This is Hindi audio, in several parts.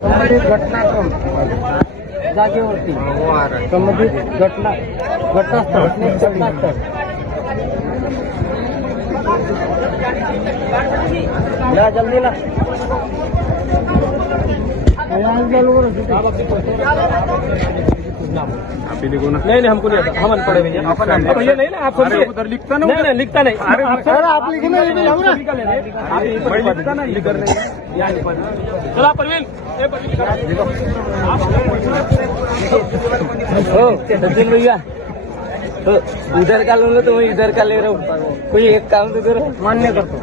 घटनाक्रम जागेवरती संबंधित घटनास्थळ या जल्दी ना नहीं हमको नहीं आता, हम अनपढ़ भैया भैया नहीं ना, आप उधर लिखता ना, नहीं लिखता नहीं, आप लिखना चलो परवीन सचिन भैया उधर का लूंगा तो मैं इधर का ले रहा हूँ, कोई एक काम तो करो, मान्य करता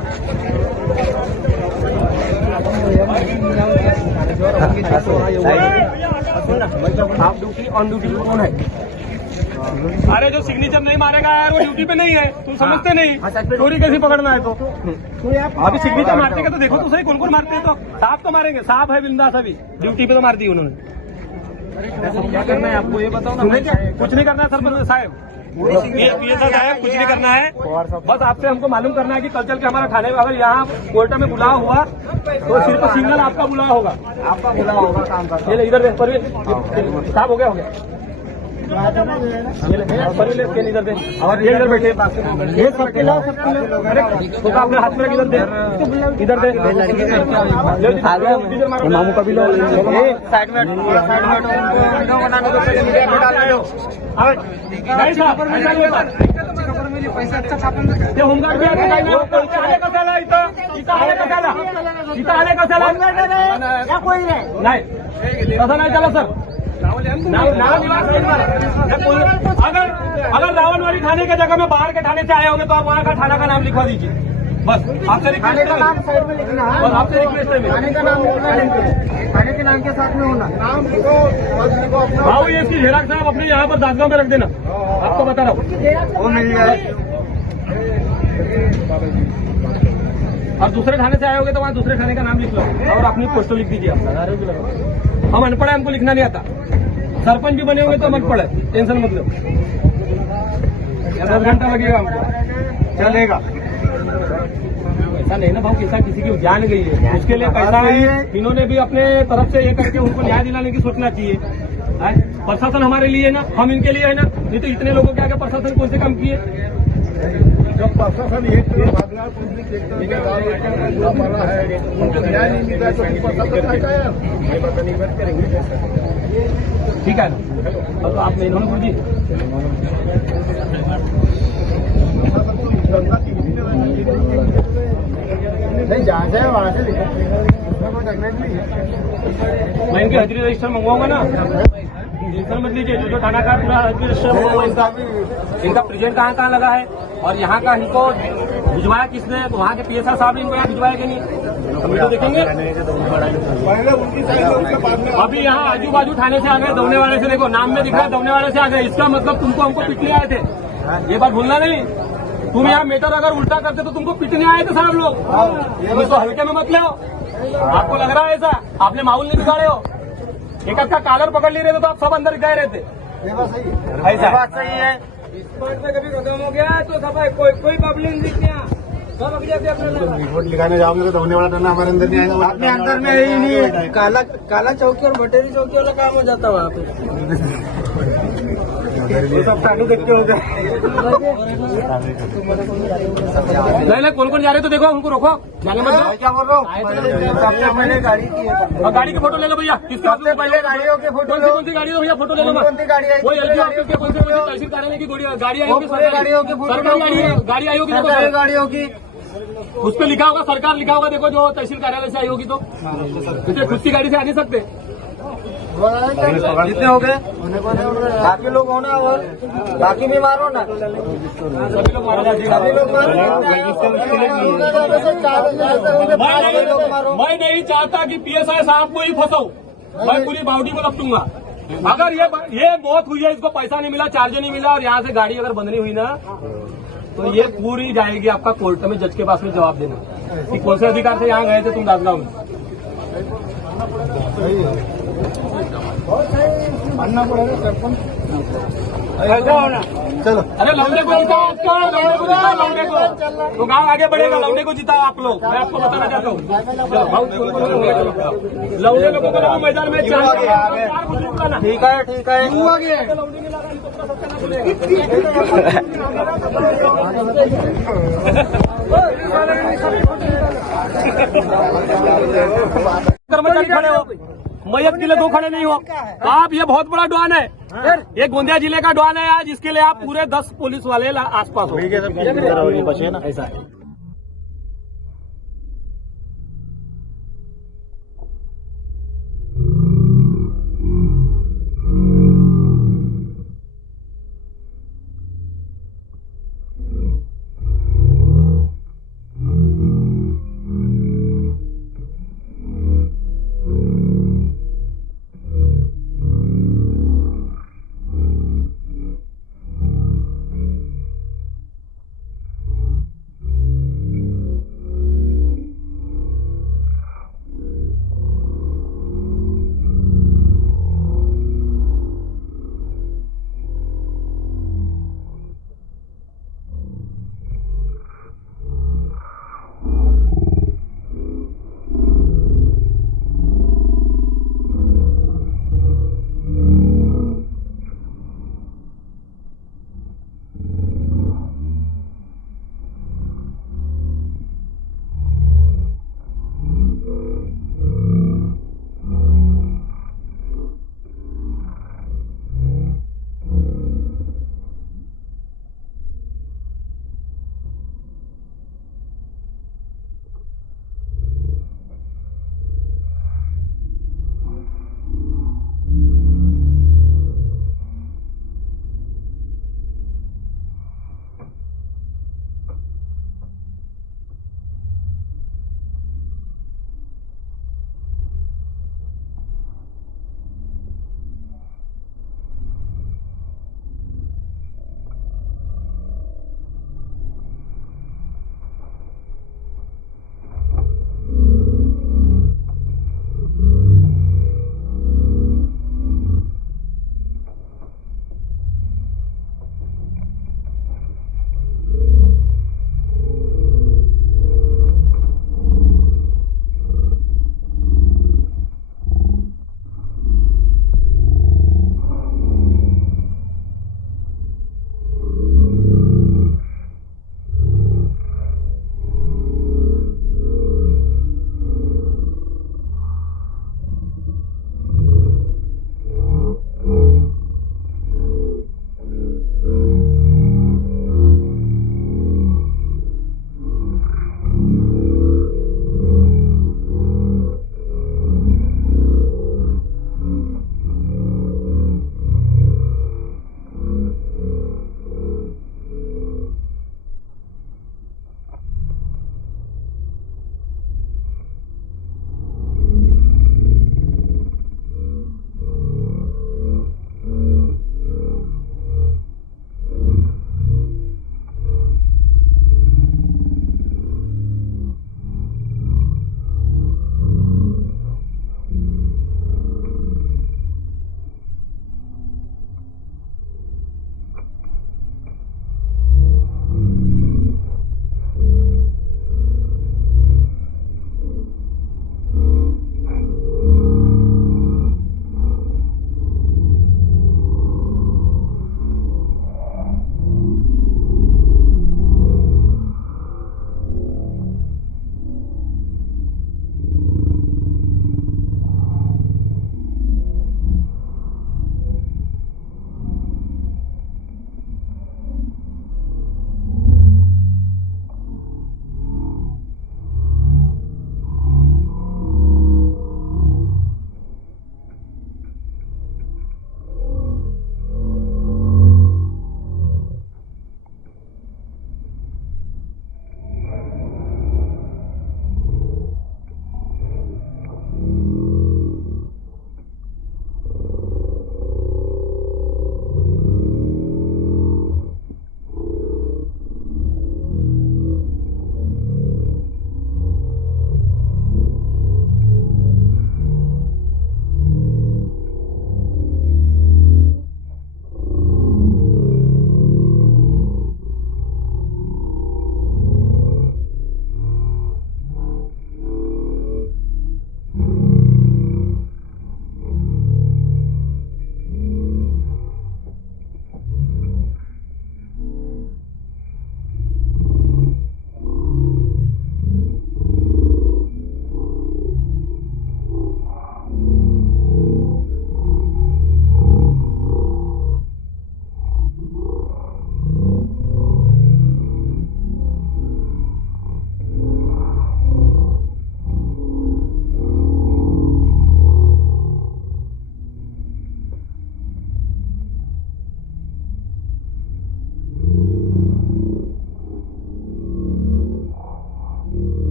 आप ड्यूटी ऑन ड्यूटी कौन है? अरे जो सिग्नेचर नहीं मारेगा यार वो ड्यूटी पे नहीं है, तुम समझते नहीं चोरी कैसे पकड़ना है? तो अभी सिग्नेचर मारते हैं तो देखो तो सही कौन कौन मारते हैं। तो साहब तो मारेंगे, साहब है बिंदास, अभी ड्यूटी पे तो मार दी उन्होंने। क्या करना है आपको ये बताओ ना। कुछ नहीं करना है सरपंच साहब, PSI साहब कुछ नहीं करना है, बस आपसे हमको मालूम करना है कि कल चल के हमारा थाने में अगर यहाँ कोर्ट में बुलाव हुआ तो सिर्फ सिंगल आपका बुलाव होगा, काम का। ये इधर साहब हो गया इधर दे और ये इधर बैठे ये सबके तो आपने हाथ में इधर दे मामू का भी साइड में पैसा अच्छा छापून ते होमगार्ड भी आले कशाला इथं आले कशाला नाही तसं नाही चला सर। अगर रावणवाड़ी थाने के जगह में बाहर के थाने से आए होंगे तो आप वहाँ का थाना का नाम लिखवा दीजिए, बस आपसे रिक्वेस्ट है, साइड में लिखना है, बस आपसे रिक्वेस्ट है, थाने का नाम थाने के नाम के साथ में होना। भाऊ ये इसकी झेराक्स साहब अपने यहाँ पर दासगांव में रख देना, आपको बता रहा हूँ वो मिल जाए। और दूसरे थाने से आए होंगे तो वहाँ दूसरे थाने का नाम लिख लो और अपनी पोस्टो लिख दीजिए अपना। हम अनपढ़ है, हमको लिखना नहीं आता, सरपंच भी बने होंगे तो हम अनपढ़ है, टेंशन मत लो। 10 घंटा लगेगा हमको, चलेगा। ऐसा नहीं ना भाव, कैसा किसी की जान गई है उसके लिए पैसा है, इन्होंने भी अपने तरफ से ये करके उनको न्याय दिलाने की सोचना चाहिए। प्रशासन हमारे लिए है ना, हम इनके लिए है ना, नहीं तो इतने लोगों के आगे प्रशासन कौन से काम किए? जब प्रशासन एक ठीक है ना, तो आप इन्होंने पूछिए नहीं जहाँ से वहाँ से मैं इनकी हजरी रजिस्टर मंगवाऊंगा ना, रजिस्टर मत लीजिए, जो थाना का पूरा हजरी रजिस्टर मंगवाऊंगा, इनका प्रेजेंट कहाँ लगा है और यहाँ का इनको भिजवाया किसने, तो वहाँ के PSI साहब ने इनको यहाँ भिजवाया कि नहीं, हम तो देखेंगे। अभी यहाँ आजू बाजू थाने से आ गए, दौड़ने वाले से, देखो नाम में दिख रहा है दौड़ने वाले से आ गए, इसका मतलब तुमको हमको पिटने आए थे, ये बात भूलना नहीं। तुम यहाँ मीटर अगर उल्टा करते तो तुमको पिटने आए थे साहब लोग, तुम इसको हल्के में मत ले। आपको लग रहा है ऐसा, आपने माहौल नहीं बिगाड़े हो, एक का कालर पकड़ ले रहे थे तो आप सब अंदर गए रहते, ऐसा बात सही है। इस बात में कभी खत्म हो गया तो सब कोई पब्लिक नहीं, सब अपने वोट लिखाने जाओगे तो होने वाला हमारे अंदर नहीं आएगा, अपने अंदर में ही नहीं। काला चौकी और बटेरी चौकी वाला काम हो जाता वहाँ पे, सब चालू देखते हो गए। नहीं कौन कौन जा रहे तो देखो, हमको रोको, जाने मत जाओ। क्या बोल रहा हूँ, सबसे पहले गाड़ी की गाड़ी के फोटो ले लो भैया, किसके सबसे पहले गाड़ियों के फोटो, कौन सी गाड़ी हो भैया, फोटो ले लो। कौन सी गाड़ी है? कोई LG ऑफिस के, कौन से तहसील कार्यालय की गाड़ी आई होगी, गाड़ियों की फोटो, गाड़ी आई होगी, गाड़ियों की उस पर लिखा होगा सरकार लिखा होगा, देखो जो तहसील कार्यालय से आई होगी तो खुद की गाड़ी से आ नहीं सकते। जितने हो गए बाकी लोग हो ना, और बाकी भी मारो ना, सभी लोग मारो, मैं नहीं चाहता कि PSI साहब को ही फंसाऊं, मैं पूरी बाउडी को लपटूंगा। अगर ये मौत हुई है, इसको पैसा नहीं मिला, चार्ज नहीं मिला और यहाँ से गाड़ी अगर बंदनी हुई ना तो ये पूरी जाएगी आपका कोर्ट में, जज के पास में जवाब देना कि कौन से अधिकार से यहाँ गए थे तुम दासगांव में। मानना पड़ेगा सरपंच। चलो अरे लौंडे को जिताओ उसको, लौंडे को जिताओ, लौंडे को तो गांव आगे बढ़ेगा। लौंडे को जिताओ आप लोग, मैं आपको बताना चाहता हूँ। चलो भाऊ, लौंडे लोगों को लाओ मैदान में, चार बुजुर्ग लाना। ठीक है ठीक है। लौंडे नहीं लगा, इनको पूरा सबका कर्मचारी खड़े हो, मैयत के लिए 2 खड़े नहीं हो। आप ये बहुत बड़ा डॉन है, ये गोंदिया जिले का डॉन है आज, इसके लिए आप पूरे 10 पुलिस वाले आसपास हो। बचे ना ऐसा है।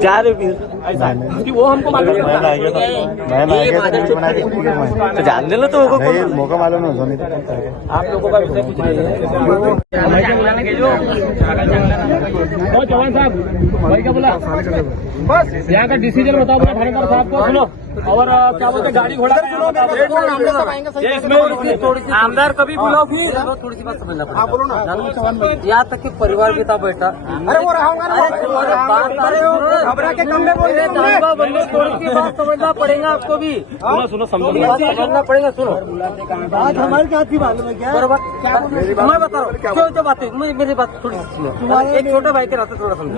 जा रहे फिर ऐसा कि वो हमको मालूम मैं है। लाएगा तो बना के तो जान दे लो तो वो नहीं मौका मालूम है नहीं तो आप लोगों का विषय कुछ नहीं है। ओ जवान साहब भाई क्या बोला बस यहाँ का डिसीजन बताओ बोला थानेदार साहब को सुनो और क्या बोलते गाड़ी घोड़ा ये इसमें आमदार कभी बुलाओ फिर थोड़ी सी बात समझना पड़ेगा। यहाँ तक कि परिवार भी था बैठा। अरे वो घबरा के कम में बोल रहे थोड़ी सी बात समझना पड़ेगा आपको भी। सुनो समझो समझना पड़ेगा। सुनो बात हमारी क्या थी मालूम है क्या बराबर मैं बता रहा हूँ क्यों जो बात है मेरी बात थोड़ी सुनो। एक छोटे भाई के रास्ते थोड़ा समझो।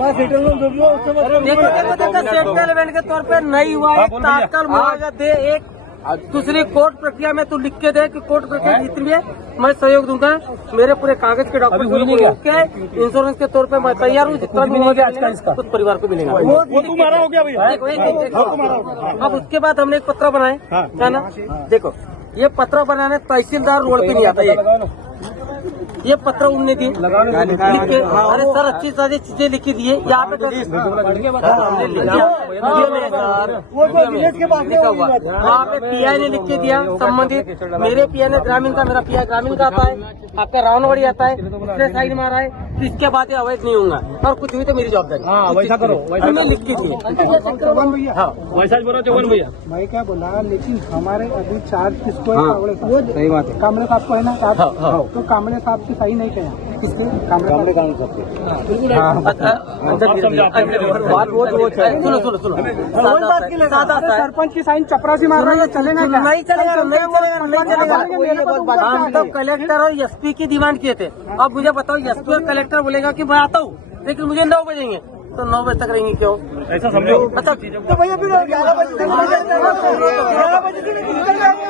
सेटलमेंट के तौर पे नहीं हुआ है तात्काल मुआवजा दे। एक दूसरी कोर्ट प्रक्रिया में तू लिख के दे कि कोर्ट प्रक्रिया जितनी है मैं सहयोग दूंगा। मेरे पूरे कागज के डॉक्यूमेंट के इंश्योरेंस के तौर पे मैं तैयार हूँ। जितना भी मुआवजा आज का इसका कुछ परिवार को मिलेगा। वो तुम्हारा हो गया भैया। अब उसके बाद हमने एक पत्र बनाए है ना। देखो ये पत्र बनाने तहसीलदार रोड पे नहीं आता ये पत्र उनने दिए लिख के। अरे सर अच्छी सारी चीजें लिखी दिए यहाँ पे लिखा हुआ वहाँ पे पीआई ने लिख के दिया संबंधित। मेरे पीआई ने ग्रामीण का मेरा पीआई ग्रामीण का आता है आपका रावणवाड़ी आता है उसने साइड मारा है तो इसके बाद अवैध नहीं होगा और कुछ हुई तो मेरी जवाबदारी। हाँ वैसा करो मैं लिख के दिए। हाँ वैसा बोलो चौवन भैया। मैं क्या बोला लेकिन हमारे अभी चार्ज किसको है कावड़े साहब। सही बात है। कामले साहब को है ना चार्ज। हाँ। तो कामले साहब की सही नहीं किया किसके कामले सुनो सुनो सुनो सादा सा है। सरपंच की साइन चपरासी मार रहा है चलेगा क्या? नहीं चलेगा हम तो कलेक्टर और एसपी की डिमांड किए थे। अब मुझे बताओ एसपी और कलेक्टर बोलेगा कि मैं आता हूँ लेकिन मुझे 9 बजेंगे तो 9 बजे तक रहेंगे क्यों? ऐसा समझो अच्छा तो भैया फिर 11 बजे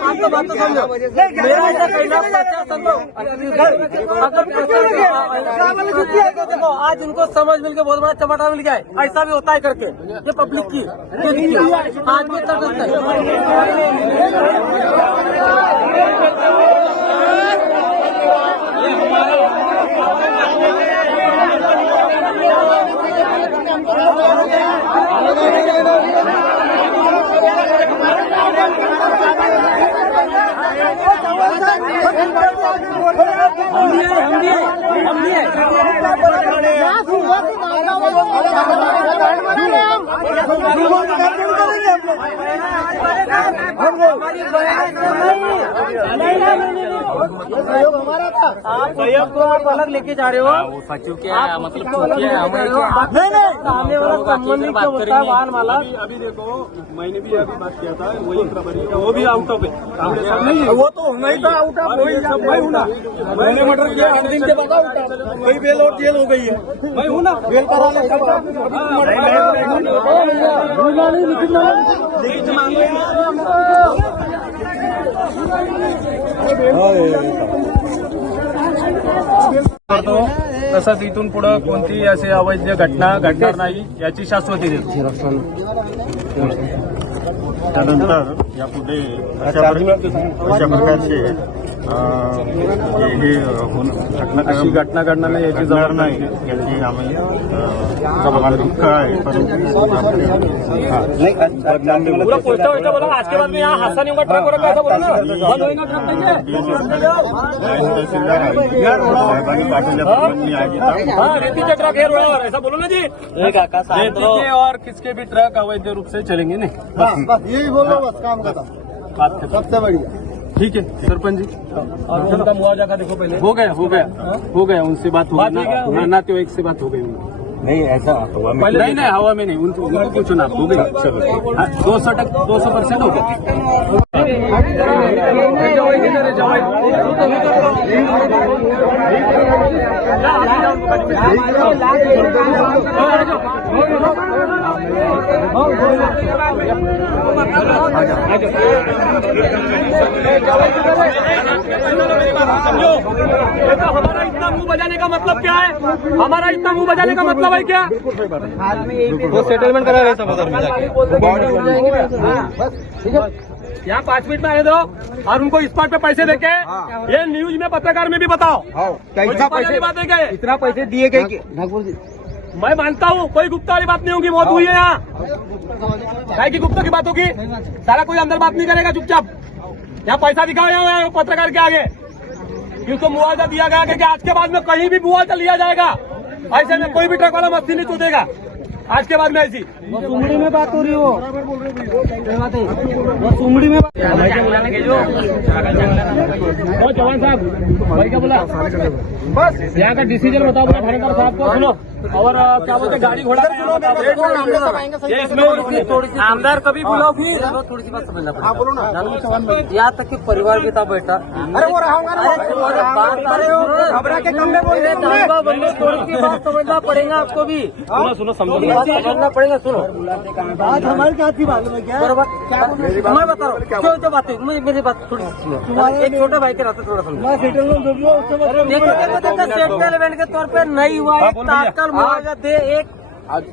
आपका बात तो समझो। मेरा ऐसा कहना समझो अगर देखो आज इनको समझ मिल के बहुत बड़ा चमाटा मिल गया है। ऐसा भी होता है करके ये पब्लिक की आज भी तक सहयोग को आप अलग लेके जा रहे हो। वो सचिव क्या है मतलब सामने वाला संबंधित जो होता है वाहन वाला। अभी देखो मैंने भी अभी बात किया था वही प्रभारी का वो भी आउट ऑफ है। वो तो नहीं था आउट ऑफ वही सब मैं हूँ ना। मैंने मर्डर किया 8 दिन के बाद आउट ऑफ वही बेल और जेल हो गई है। मैं हूँ ना बेल करा ले करतो तसंच इथून पुढे कोणतीही अशी अवैध घटना घडणार नाही याची शाश्वती देतो। त्यानंतर यापुढे अशा प्रकारचे हे अशी घटना घडणार नाही याची घडणार नाही याची आम्ही आम्हाला दुःख आहे परंतु पूरा पोस्टर वोस्टर बोला आज के बाद में यहाँ हादसा नहीं होगा ट्रक वगैरह कैसा बोला ना बंद होगा ट्रक तहसीलदार साहेबांनी पाठवल्याप्रमाणे मी आज येतो हाँ रेती के ट्रक है रोड ऐसा बोलो ना जी। रेती के और किसके भी ट्रक अवैध रूप से चलेंगे नहीं बस यही बोलो बस काम खत्म बात खत्म। सबसे बढ़िया ठीक है सरपंच जी और उनका मुआवजा का देखो पहले हो गया उनसे बात हो गई नाते एक से बात हो गई उनकी। नहीं ऐसा नहीं हवा में नहीं उनको पूछो ना हो गई चलो 200% हो गया। समझो हमारा इतना मुंह बजाने का मतलब क्या है? हमारा इतना मुंह बजाने का मतलब है क्या? वो सेटलमेंट करा रहे यहाँ 5 मिनट में आने दो और उनको स्पॉट पे पैसे देके ये न्यूज में पत्रकार में भी बताओ। कैसा पैसे बात है क्या? इतना पैसे दिए गए मैं मानता हूँ कोई गुप्ता वाली बात नहीं होगी, मौत हुई है यहाँ। काय की गुप्ता की बात होगी? सारा कोई अंदर बात नहीं करेगा, चुपचाप यहाँ पैसा दिखाओ यहाँ पत्रकार के आगे कि उसको मुआवजा दिया गया कि आज के बाद में कहीं भी मुआवजा लिया जाएगा। ऐसे में कोई भी ट्रक वाला मस्ती नहीं कूदेगा आज के बाद में। ऐसी वो सुमड़ी में बात हो रही हो, वो सुमड़ी में जवान साहब भाई क्या बोला, बस यहाँ का डिसीजन बताओ बोला थानेदार साहब को, सुनो और क्या बोलते गाड़ी घोड़ा थोड़ी आमदार कभी बुलाओ फिर थोड़ी सी बात समझना पड़ेगा। यहाँ तक कि परिवार भी था बैठा। अरे वो घबरा के कम में बोल रहे, थोड़ी सी बात समझना पड़ेगा आपको भी। सुनो समझो समझना पड़ेगा। सुनो बात हमारी क्या थी, मालूम है क्या? बराबर मैं बता रहा हूँ क्यों जो बात है, मुझे मेरी बात थोड़ी सी सुनो। एक छोटे भाई के रहते थोड़ा समझो। सेटलमेंट के तौर पे नहीं हुआ, एक तात्काल मुआवजा दे, एक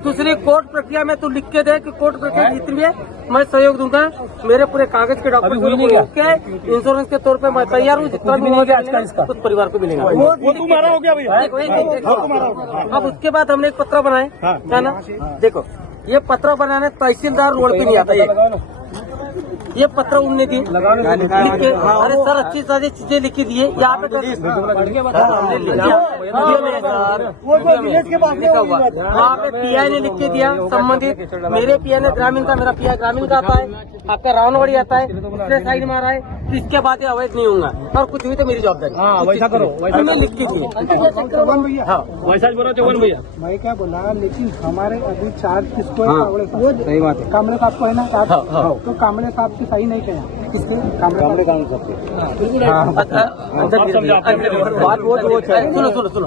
दूसरी कोर्ट प्रक्रिया में तू लिख के दे कि कोर्ट प्रक्रिया जितनी है मैं सहयोग दूंगा। मेरे पूरे कागज के डॉक्यूमेंट के इंश्योरेंस के तौर पे मैं तैयार हूँ। जितना भी मुआवजा आज का इसका कुछ परिवार को मिलेगा। वो तुम्हारा हो गया भैया। अब उसके बाद हमने एक पत्र बनाए, है ना? देखो ये पत्र बनाने तहसीलदार रोड पे नहीं आता। ये पत्र उनने दी लिख के, अरे सर अच्छी सारी चीजें लिखी दी है यहाँ पे लिखा हुआ। वहाँ पे पीआई ने लिख के दिया संबंधित, मेरे पीआई ने ग्रामीण का, मेरा पीआई ग्रामीण का आता है, आपका रावणवाड़ी आता है, उसने साइड मारा है कि इसके बाद ये अवैध नहीं होगा और कुछ हुई तो मेरी जवाबदारी। वैसा करो, मैं लिख के दी। हाँ वैसा बोलो चौवन भैया। मैं क्या बोला, लेकिन हमारे अभी चार्ज किसको है? कांबळे साहब। सही बात है। कांबळे साहब को है ना चार्ज? तो कांबळे साहब की सही नहीं किया किसके? कांबळे सुनो सुनो सुनो,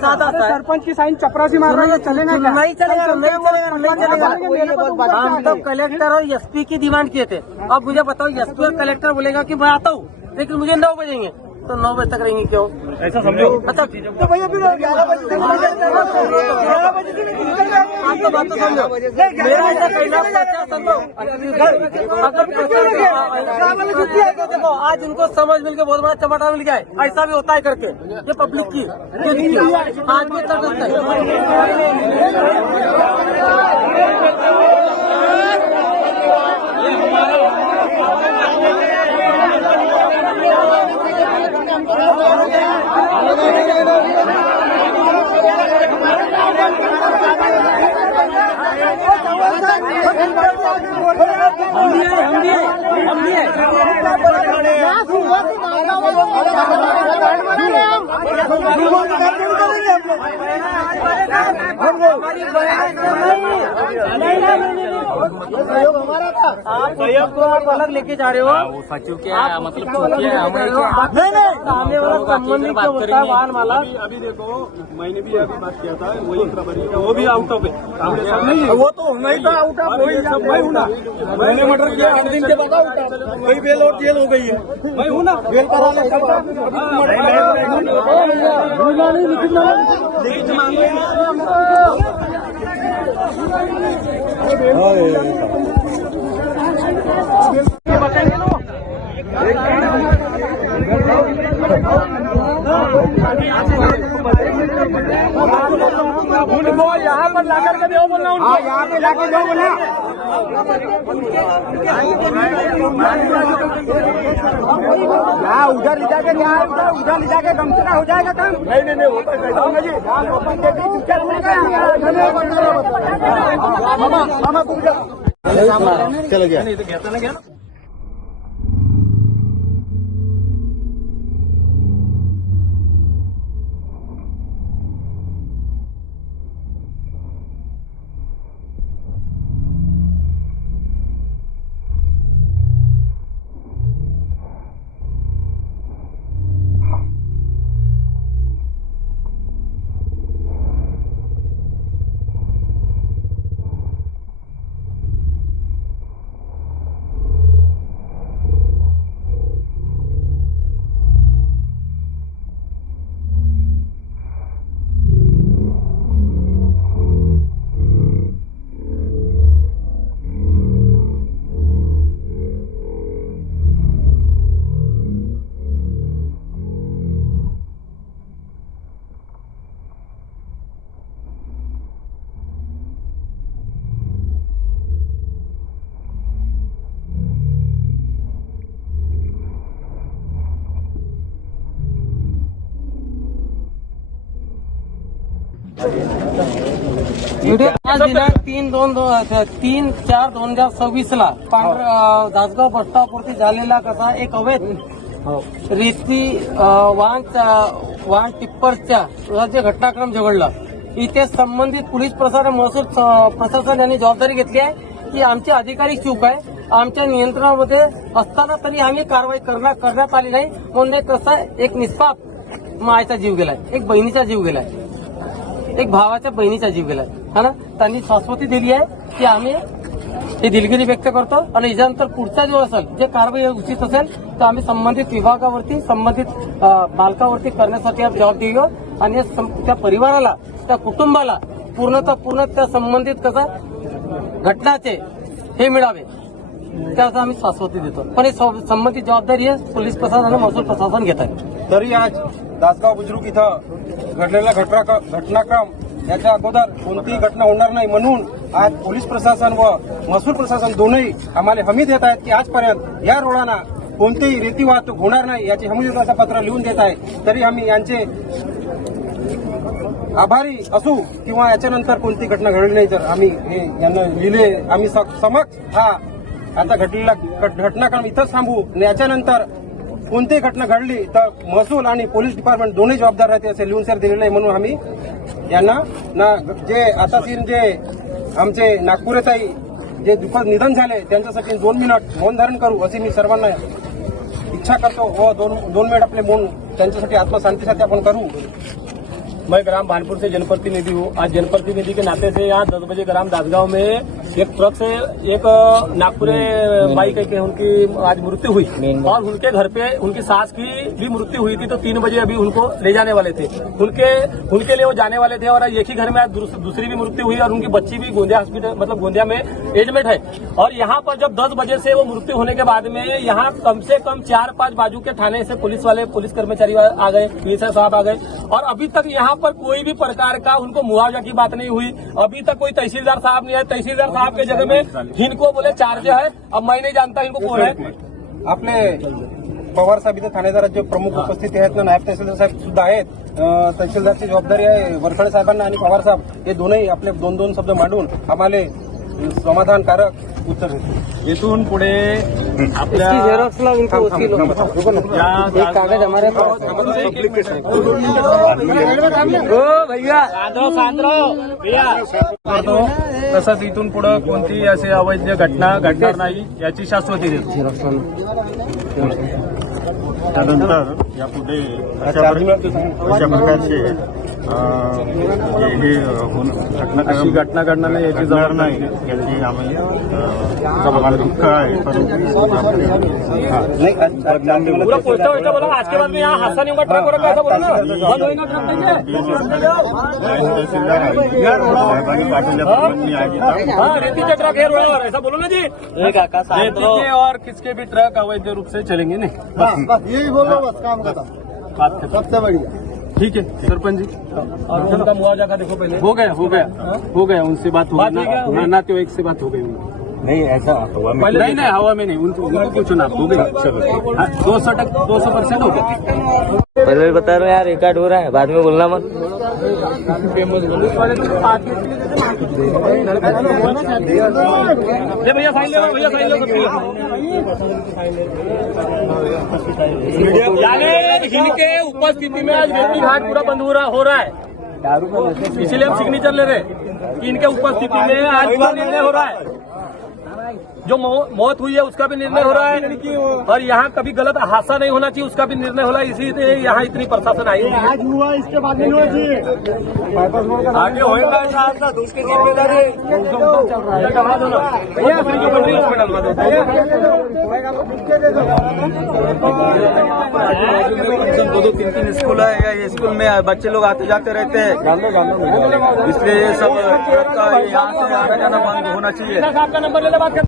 सादा सरपंच की साइन चपरासी मार रहा है, चलेगा क्या? नहीं चलेगा, नहीं चलेगा। हम तो कलेक्टर और एसपी की डिमांड किए थे। अब मुझे बताओ एसपी और कलेक्टर बोलेगा कि मैं आता हूँ लेकिन मुझे 9 बजेंगे, तो 9 बजे तक रहेंगे क्यों? ऐसा समझो। अच्छा तो भैया फिर 11 बजे आपको बात तो समझो। मेरा ऐसा कहना 50 समझो, अगर देखो आज उनको समझ मिल के बहुत बड़ा चमाटा मिल गया है, ऐसा भी होता है करके। ये पब्लिक की आज भी तक आप अलग लेके जा रहे हो। वो सचिव क्या है, मतलब सामने वाला संबंधी क्या होता है वाहन वाला। अभी देखो मैंने भी अभी बात किया था, वही प्रभारी का, वो भी आउट ऑफ है। वो तो नहीं था आउट ऑफ, वही सब मैं हूँ ना। मैंने मर्डर किया 8 दिन के बाद आउट ऑफ, वही बेल और जेल हो गई है। मैं हूँ ना, बेल पर आने बताएंगे लोग। उनको यहाँ पर ला करके दो बोलना, उनको यहाँ पे लाके दो बोलना। उधर ले जाके उधर ले जाके गम से हो जाएगा काम। नहीं होता जी। चलो गया। आज दिनांक 3/4/2026 ला दासगाव बस स्टॉपवरती झालेला कसा एक अवैध रेती वाहन टिप्परच्या जे घटनाक्रम झघडला, इथे संबंधित पोलीस प्रशासन महसूल प्रशासन यांनी जबाबदारी घेतली आहे की आमची अधिकारी चूक आहे, आमच्या नियंत्रणामध्ये असताना तरी आम्ही कारवाई करण्यात आली नाही, म्हणून कसं एक निष्पाप मायचा जीव गेलाय, एक बहिणीचा जीव गेलाय, एक भावाच्या बहिणीचा जीव गेलाय हा ना. त्यांनी शाश्वती दिली आहे की आम्ही ही दिलगिरी व्यक्त करतो आणि याच्यानंतर पुढचा जो असेल जे कारवाई उचित असेल तर आम्ही संबंधित विभागावरती संबंधित मालकावरती करण्यासाठी जबाब देऊ आणि त्या परिवाराला त्या कुटुंबाला पूर्ण त्या संबंधित कसा घटनाचे हे मिळावे त्याचा आम्ही शाश्वती देतो. पण ही संबंधित जबाबदारी आहे पोलीस प्रशासन आणि महसूल प्रशासन घेत आहे. तरी आज दासगाव बुजुर्ग इथं घडलेला घटनाक्रम याच्या अगोदर कोणतीही घटना होणार नाही म्हणून आज पोलीस प्रशासन व महसूल प्रशासन दोन्ही आम्हाला हमी देत आहेत की आजपर्यंत या रोडाना कोणतीही रेती वाहतूक होणार नाही याची हमी देण्याचं पत्र लिहून देत आहे. तरी आम्ही यांचे आभारी असू किंवा याच्यानंतर कोणती घटना घडली नाही तर आम्ही हे यांना लिहिले आम्ही समक्ष हा आता घडलेला घटनाक्रम इथंच थांबू आणि याच्यानंतर कोणतीही घटना घडली तर महसूल आणि पोलीस डिपार्टमेंट दोन्ही जबाबदार राहते असे लिहून सर दिलेलं आहे. म्हणून आम्ही यांना जे आता जे आमचे नागपूरताई जे दुःखद निधन झाले त्यांच्यासाठी 2 मिनिट मौन धारण करू अशी मी सर्वांना इच्छा करतो व 2 मिनिट आपले मौन त्यांच्यासाठी आत्मशांतीसाठी आपण करू. मैं ग्राम भानपुर से जनप्रतिनिधि हूँ. आज जनप्रतिनिधि के नाते से यहाँ 10 बजे ग्राम दासगांव में एक ट्रक से एक नागपुरे बाई के उनकी आज मृत्यु हुई और उनके घर पे उनकी सास की भी मृत्यु हुई थी. तो 3 बजे अभी उनको ले जाने वाले थे. उनके लिए वो जाने वाले थे और एक ही घर में आज दूसरी भी मृत्यु हुई और उनकी बच्ची भी गोंदिया हॉस्पिटल मतलब गोंदिया में एडमिट है. और यहाँ पर जब 10 बजे से वो मृत्यु होने के बाद में यहाँ कम से कम 4-5 बाजू के थाने से पुलिस कर्मचारी आ गए, पीएसआई साहब आ गए और अभी तक यहाँ पर कोई भी प्रकार का उनको मुआवजा की बात नहीं हुई. अभी तक कोई तहसीलदार साहब नहीं है. तहसीलदार साहब के जगह में इनको बोले चार्ज है. अब मैं नहीं जानता इनको कौन है. आपले पवार साहेब इथे ठाणेदारात जे प्रमुख उपस्थिती आहेत ना, नायब तहसीलदार साहेब सुद्धा आहेत. तहसीलदारची जबाबदारी आहे वरखडे साहेबांना आणि पवार साहेब हे दोनही आपले 2-2 शब्द मांडून आम्हाला समाधानकारक उत्तर देतील. इथून पुढे आपल्या कागज हमारे तसंच इथून पुढे कोणतीही अशी अवैध घटना घडणार नाही याची शाश्वती देतो. त्यानंतर यापुढे अशा प्रकारचे अशी घटना घडणार नाही याची जबाबदार नाही याची आम्ही दुःख आहे. पूरा पोस्टर वोस्टर बोला आज के बाद में यहाँ हादसा नहीं होगा. ट्रक वगैरह कैसा बोला ना बंद होगा साहेबांनी पाठवल्याप्रमाणे आज हाँ रेती के ट्रक है रोड ऐसा बोलो ना जी. रेती के और किसके भी ट्रक अवैध रूप से चलेंगे नहीं. यही बोलो बस काम खत्म. बात खत्म. सबसे बढ़िया ठीक है सरपंच जी. और उनका मुआवजा का देखो पहले हो गया उनसे बात हो गई ना तो एक से बात हो गई नहीं ऐसा नहीं हवा में नहीं उनको पूछो ना हो गई 200% हो गया. पहले भी बता रहा हूँ यार रिकॉर्ड हो रहा है बाद में बोलना मत. भैया साइन लो यानी इनके उपस्थिति में आज रेती घाट पूरा बंद हो रहा है. इसीलिए हम सिग्नेचर ले रहे हैं कि इनके उपस्थिति में आज पूरा निर्णय हो रहा है. जो मौत हुई है उसका भी निर्णय हो रहा है और यहाँ कभी गलत हादसा नहीं होना चाहिए उसका भी निर्णय हो रहा है. इसीलिए यहाँ इतनी प्रशासन आई है. आज हुआ इसके बाद नहीं होना चाहिए. आगे होगा ऐसा हादसा तो उसकी जिम्मेदारी दो 3 स्कूल है. ये स्कूल में बच्चे लोग आते जाते रहते हैं इसलिए ये सब यहाँ से आना जाना बंद होना चाहिए. आपका नंबर ले ले बात कर.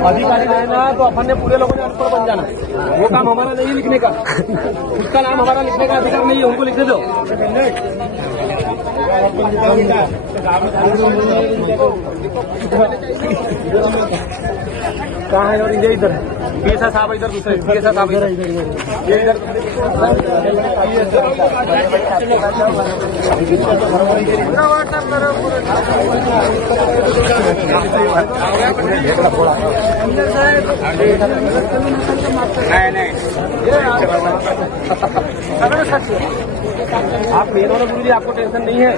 अधिकारी है ना तो अपन ने पूरे लोगों ने अनपढ़ बन जाना. वो काम हमारा नहीं लिखने का. उसका नाम हमारा लिखने का अधिकार नहीं है. उनको लिखने दो. कहाँ है? और ये इधर है, पीएसआ साहब इधर, दूसरे पीएसआ साहब इधर, ये इधर। आप मेरे और गुरु जी, आपको टेंशन नहीं है।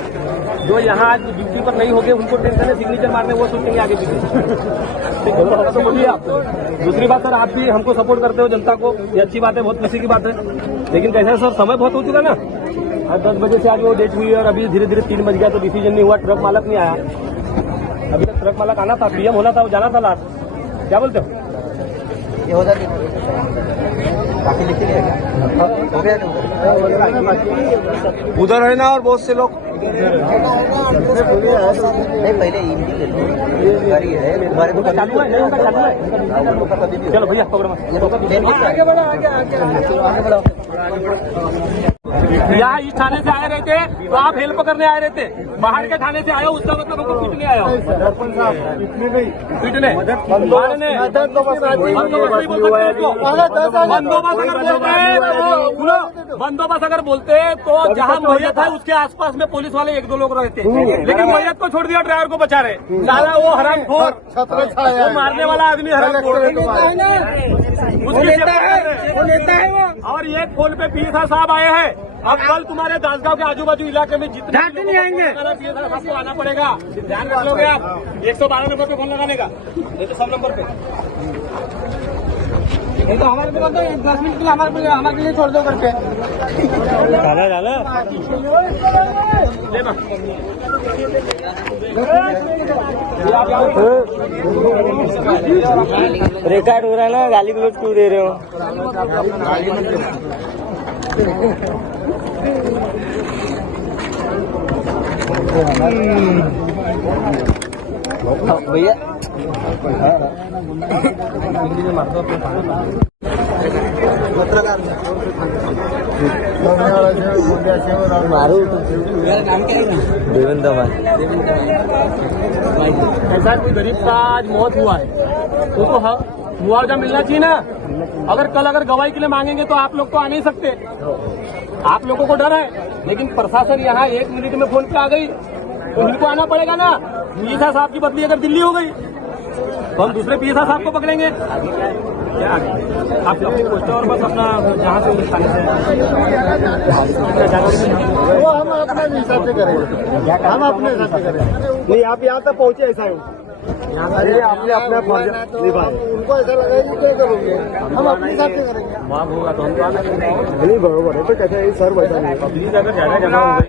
जो यहाँ आज ड्यूटी पर नहीं होंगे उनको टेंशन है, सिग्नेचर मारने वो सोचेंगे आगे पीछे। तो बोलिए आप। दूसरी बात सर, आप भी हमको सपोर्ट करते हो, जनता को, ये अच्छी बात है, बहुत खुशी की बात है। लेकिन कैसा सर, समय बहुत हो चुका ना। आज 10 बजे से आज वो डेट हुई है और अभी धीरे धीरे 3 बज गया तो डिसीजन नहीं हुआ। ट्रक मालक नहीं आया अभी तक। ट्रक मालक आना था, पीएम होना था, वो जाना था लास्ट। क्या बोलते हो? ये हो जाती बाकी लिख के हो गया उधर है ना, और बहुत से लोग नहीं, पहले गाड़ी है हमारे तो चालू है, नहीं होगा, चालू है। चलो भैया प्रोग्राम आगे बढ़ो, आगे बढ़ो। यहाँ इस थाने से आए रहते तो आप हेल्प करने आए रहते। बाहर के थाने से आए हो, उसका मतलब हमको पीटने आए हो। पीटने मारने बंदोबस्त अगर बोलते तो जहाँ मैयत है उसके आसपास में पुलिस वाले 1-2 लोग रहते, लेकिन मैयत को छोड़ दिया, ड्राइवर को बचा रहे। साला वो हरामखोर, वो मारने वाला आदमी हरामखोर और ये खोल पे पीएसआ साहब आए हैं। अब कल तुम्हारे दासगांव के आजू बाजू इलाके में जितने नहीं आएंगे पीएसआ साहब को आना पड़ेगा। ध्यान रख लोगे आप। 112 नंबर पे फोन लगाने का, नहीं तो 100 नंबर पे। नहीं तो हमारे को 10 मिनट के लिए हमारे लिए छोड़ दो करके। रिकॉर्ड हो रहा है ना, गाली गलौज क्यों दे रहे हो? भैया मारू नाम क्या है? देवेंद्र। ऐसा कोई गरीब का आज मौत हुआ है तो मुआवजा मिलना चाहिए ना। अगर कल अगर गवाही के लिए मांगेंगे तो आप लोग तो आ नहीं सकते, आप लोगों को डर है। लेकिन प्रशासन यहाँ 1 मिनट में फोन पे आ गई तो इनको आना पड़ेगा ना। पीएसआ साहब की बदली अगर दिल्ली हो गई तो हम दूसरे पीएसआ साहब को पकड़ेंगे। क्या आप लोग पोस्टर और बस अपना जहाँ से वो हम अपने हिसाब से करेंगे, हम अपने हिसाब से करेंगे। नहीं, आप यहाँ तक पहुँचे ऐसा है अरे आपने अपना फर्ज निभाया, उनको ऐसा लगा कि क्या करोगे, हम अपने हिसाब से करेंगे। वहाँ होगा तो हम तो आना नहीं बराबर है, तो कहते हैं सर वैसा नहीं, पब्लिक अगर ज्यादा जमा हो गई।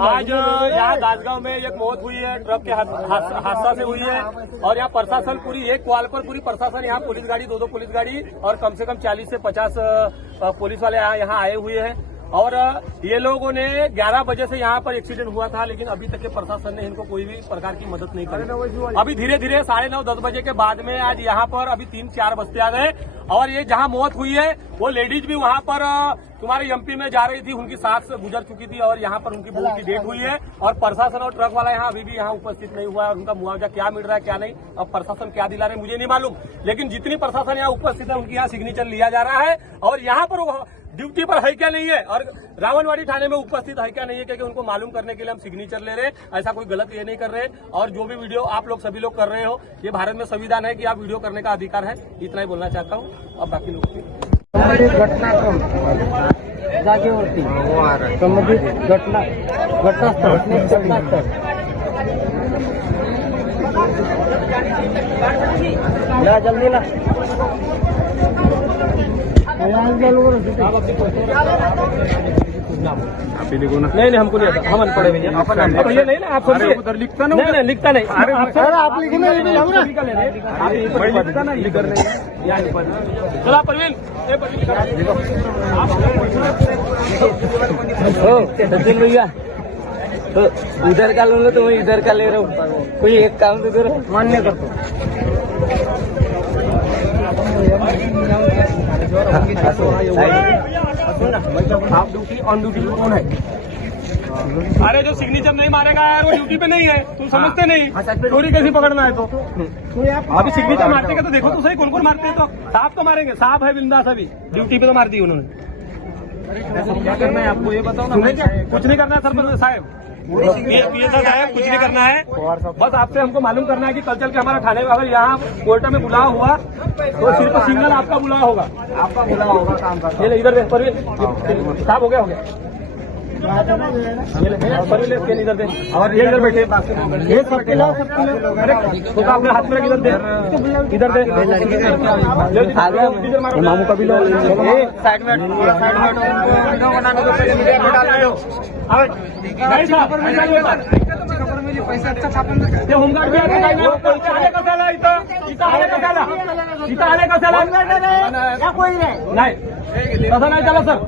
आज यहाँ दासगांव में एक मौत हुई है, ट्रक के हादसा से हुई है और यहाँ प्रशासन पूरी एक कॉल पर पूरी प्रशासन यहाँ पुलिस गाड़ी 2-2 पुलिस गाड़ी और कम से कम 40 से 50 पुलिस वाले यहाँ आए हुए हैं। और ये लोगों ने 11 बजे से यहाँ पर एक्सीडेंट हुआ था, लेकिन अभी तक के प्रशासन ने इनको कोई भी प्रकार की मदद नहीं करी। अभी धीरे धीरे 9:30-10 बजे के बाद में आज यहाँ पर अभी 3-4 बस्ते आ गए और ये जहाँ मौत हुई है वो लेडीज भी वहाँ पर तुम्हारे एमपी में जा रही थी, उनकी सास गुजर चुकी थी और यहाँ पर उनकी बहू की डेथ हुई है। और प्रशासन और ट्रक वाला यहाँ अभी भी यहाँ उपस्थित नहीं हुआ है और उनका मुआवजा क्या मिल रहा है क्या नहीं, अब प्रशासन क्या दिला रहे मुझे नहीं मालूम। लेकिन जितनी प्रशासन यहाँ उपस्थित है उनकी यहाँ सिग्नेचर लिया जा रहा है और यहाँ पर ड्यूटी पर है क्या नहीं है और रावणवाड़ी थाने में उपस्थित है क्या नहीं है, क्योंकि उनको मालूम करने के लिए हम सिग्नेचर ले रहे हैं। ऐसा कोई गलत ये नहीं कर रहे। और जो भी वीडियो आप लोग सभी लोग कर रहे हो, ये भारत में संविधान है कि आप वीडियो करने का अधिकार है। इतना ही बोलना चाहता हूँ। अब बाकी लोग घटनाक्रम जागेवरती संबंधित घटनास्थळ जल्दी ना नहीं हमको नहीं आता, हम अनपढ़ हैं भैया। भैया नहीं ना, आप समझिए उधर लिखता ना, नहीं लिखता नहीं। अरे आप लिखना नहीं, लिखता ना, लिख नहीं। चलो परवीन, सचिन भैया तो उधर का लूंगा तो मैं इधर का ले रहा हूँ, कोई एक काम तो करो। मान्य करतो। आप ड्यूटी ऑन ड्यूटी कौन है? अरे जो सिग्नेचर नहीं मारेगा यार वो ड्यूटी पे नहीं है, तुम समझते नहीं। चोरी कैसी पकड़ना है तो अभी सिग्नेचर मारते तो देखो तो सही कौन कौन मारते हैं। तो साहब तो मारेंगे, साहब है बिंदास, अभी ड्यूटी पे तो मार दी उन्होंने। क्या करना है आपको ये बताओ ना। कुछ नहीं करना है सरपंच साहब, PSI साहब कुछ नहीं करना है। बस आपसे हमको मालूम करना है कि कल चल के हमारा थाने में अगर यहाँ कोर्ट में बुलाव हुआ तो सिर्फ सिंगल आपका बुलाव होगा, आपका बुलाव होगा काम का। ये इधर साहब हो गया परवीन इधर दे और ये इधर बैठे ये सबके लो तो आपने हाथ में इधर दे मामू का भी लो साइड में वीडियो बनाने को पैसा अच्छा छापून ते होमगार्ड भी आले कशाला इथं आले कशाला नाही तसं नाही त्याला सर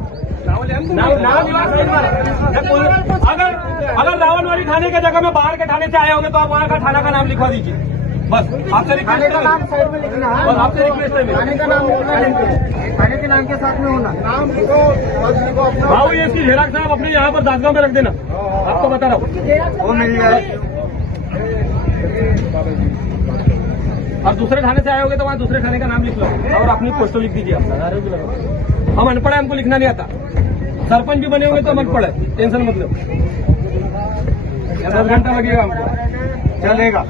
अगर रावणवाड़ी थाने के जगह में बाहर के थाने से आए होंगे तो आप वहाँ का थाना का नाम लिखवा दीजिए। बस आपसे थाने का नाम साइड में लिखना है, बस आपसे रिक्वेस्ट है। थाने का नाम थाने के नाम के साथ में होना। भाऊ ये इसकी झेराक साहब अपने यहाँ पर दासगांव में रख देना, आपको बता रहा हूँ। वो मिल जाए। और दूसरे थाने से आए होंगे तो वहाँ दूसरे थाने का नाम लिख लो और अपनी पोस्टो लिख दीजिए आपका। हम अनपढ़ है, हमको लिखना नहीं आता। सरपंच भी बने होंगे तो हम अनपढ़ है, टेंशन मत लो। 10 घंटा लगेगा हमको, चलेगा।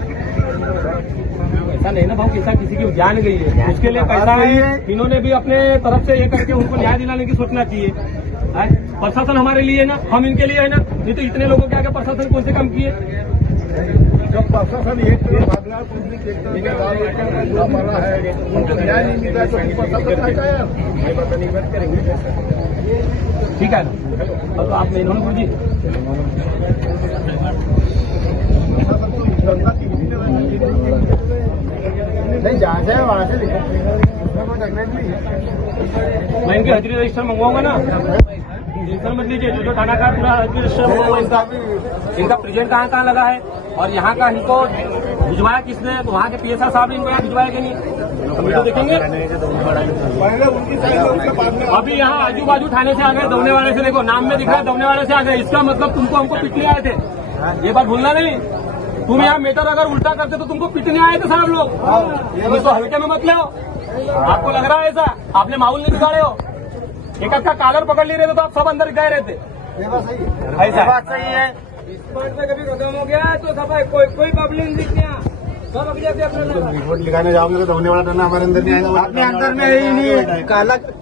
पैसा नहीं ना भाव, पैसा किसी की जान गई है, उसके लिए पैसा है। इन्होंने भी अपने तरफ से ये करके उनको न्याय दिलाने की सोचना चाहिए। प्रशासन हमारे लिए है ना, हम इनके लिए है ना, नहीं तो इतने लोगों के आगे प्रशासन कौन से काम किए। जब प्रशासन एक वाला है उनको न्याय नहीं मिल रहा है ठीक है ना, तो आप इन्होंने बोल दी नहीं जहाँ से वहाँ से लिखो, मैं इनकी हजरी रजिस्टर मंगवाऊंगा ना, टेंशन मत लीजिए। जो थाना का पूरा हजरी रजिस्टर मंगवाऊंगा, इनका प्रेजेंट कहाँ कहाँ लगा है और यहाँ का इनको भिजवाया किसने, तो वहाँ के PSI साहब ने इनको यहाँ भिजवाया कि नहीं, हम तो देखेंगे। अभी यहाँ आजू बाजू थाने से आ गए, दौड़ने वाले से देखो नाम में दिख रहा है, दौड़ने वाले से आ गए। इसका मतलब तुमको हमको पिटने आए थे, ये बात भूलना नहीं। तुम यहाँ मैटर अगर उल्टा करते तो तुमको पिटने आए थे साहब लोग, तुम इसको हल्के में मत ले। आपको लग रहा है ऐसा, आपने माहौल नहीं बिगाड़े हो। एक का कालर पकड़ ले रहे थे तो आप सब अंदर गए रहते। ऐसा बात सही है। इस बात में कभी खत्म हो गया तो सब कोई प्रॉब्लम नहीं किया, सब अभी अपना रिपोर्ट लिखाने जाओगे तो धोने वाला डरना हमारे अंदर नहीं आएगा। अपने अंदर में ही नहीं है।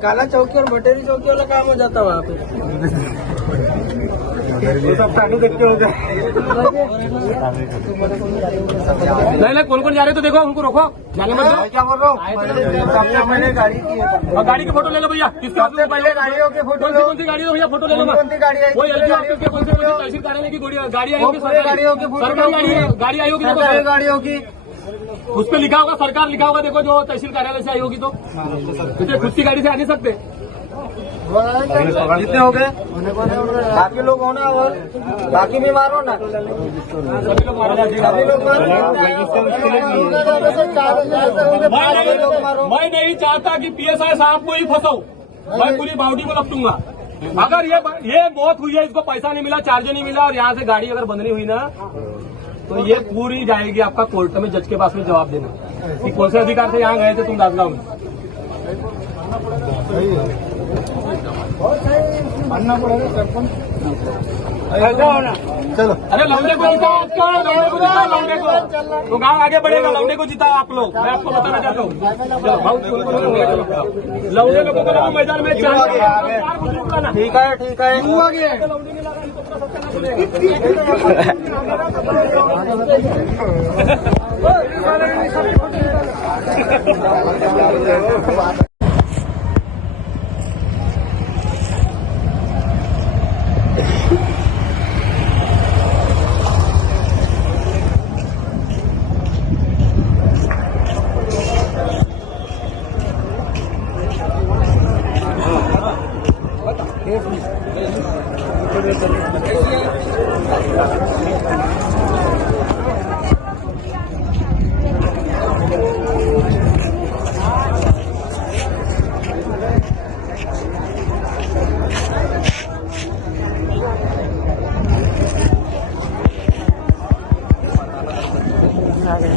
काला चौकी और बटेरी चौकी वाला काम हो जाता वहाँ पे। वो सब चालू देखते हो गए। नहीं कौन कौन जा रहे तो देखो, उनको रोको, जाने मत दो। क्या बोल रहा हूँ, सबसे पहले गाड़ी की है। और गाड़ी की फोटो ले लो भैया, सबसे पहले गाड़ियों के फोटो लो। कौन सी गाड़ी है भैया, फोटो ले लो। कौन सी गाड़ी है? वो LG ऑफिस के कौन सी तहसील कार्यालय की गाड़ी आई होगी, गाड़ियों के फोटो गाड़ी आई होगी, सरकारी गाड़ियों की उस पर लिखा होगा सरकार लिखा होगा, देखो जो तहसील कार्यालय से आई होगी। तो खुद की गाड़ी से आ नहीं सकते। जितने हो गए बाकी लोग हो ना, और बाकी भी मारो ना, सभी लोग मारो। सभी लोग मारो। मैं नहीं चाहता कि PSI साहब को ही फंसाऊं, मैं पूरी बाउडी को लपटूंगा। अगर ये मौत हुई है, इसको पैसा नहीं मिला, चार्ज नहीं मिला और यहाँ से गाड़ी अगर बंद नहीं हुई ना, तो ये पूरी जाएगी आपका कोर्ट में, जज के पास में जवाब देना कि कौन से अधिकार से यहाँ गए थे तुम दासगांव में। मानना पड़ेगा सरपंच, ऐसा होना। चलो अरे लौंडे को जिताओ, आपका लौंडे को जिताओ, लौंडे को तो गाँव आगे बढ़ेगा। लौंडे को जिताओ आप लोग, मैं आपको बताना चाहता हूँ। लौंडे लोगों को मैदान में ठीक है, ठीक है। आ गया।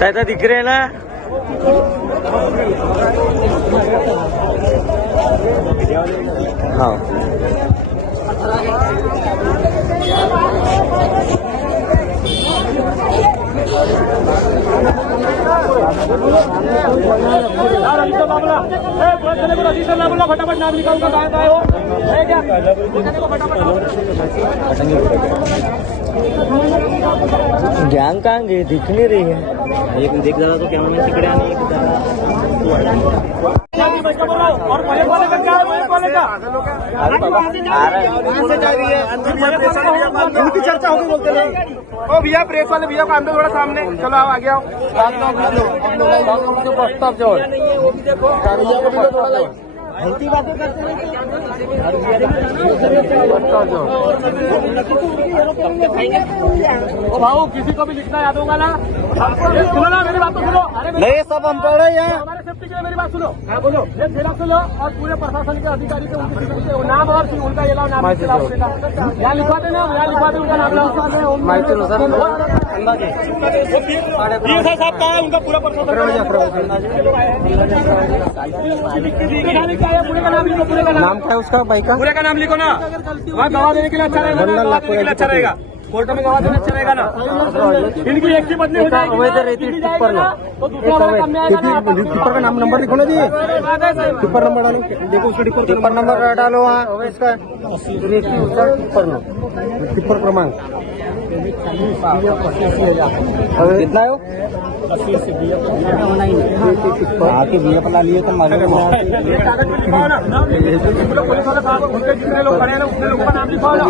कैसा दिख रहे हैं ना? हाँ यार रजिस्टर ला बोला, पुलिस वाले को रजिस्टर ला बोला, फटाफट नाम लिखा उनका कहाँ हो, है क्या? पुलिस को फटाफट गैंग कहाँ गई? दिख नहीं रही है। एक देख जरा तो क्या मैं तिकडे आणि एक और पुलिस वाले का क्या है? पुलिस वाले का उनकी चर्चा होगी बोलते लोग। ओ भैया प्रेस वाले भैया काम पे थोड़ा सामने चलो, आप आगे आओ। ओ भाऊ, किसी को भी लिखना याद होगा ना? सुनो ना, मेरी बात तो सुनो। अरे नहीं सब हम पढ़ रहे हैं। हमारे सेफ्टी के लिए मेरी बात सुनो। हाँ बोलो। ये झेलक सुनो और पूरे प्रशासन के अधिकारी के उनके नाम और उनका ये नाम यहाँ लिखवा देना, यहाँ लिखवा दे उनका नाम। साहब कहाँ है? उनका पूरा प्रशासन पूरे का नाम लिखो, पूरे का नाम क्या है उसका बाइक का? पूरे का नाम लिखो ना। वहाँ गवाह देने के लिए अच्छा रहेगा ना, गवाह देने के लिए अच्छा रहेगा, कोर्ट में गवाह देना अच्छा रहेगा ना। इनकी एक की बदली हो जाएगी, टिप्पर टिप्पर का नाम नंबर लिखो ना जी। टिप्पर नंबर डालो, देखो उसका टिप्पर नंबर डालो। वहाँ इसका टिप्पर क्रमांक कितना है? 80 आके भैया बना लिए तो मालूम। पुलिस वाले साहब उनके जितने लोग खड़े हैं ना, उतने लोगों का नाम लिखवाओ ना।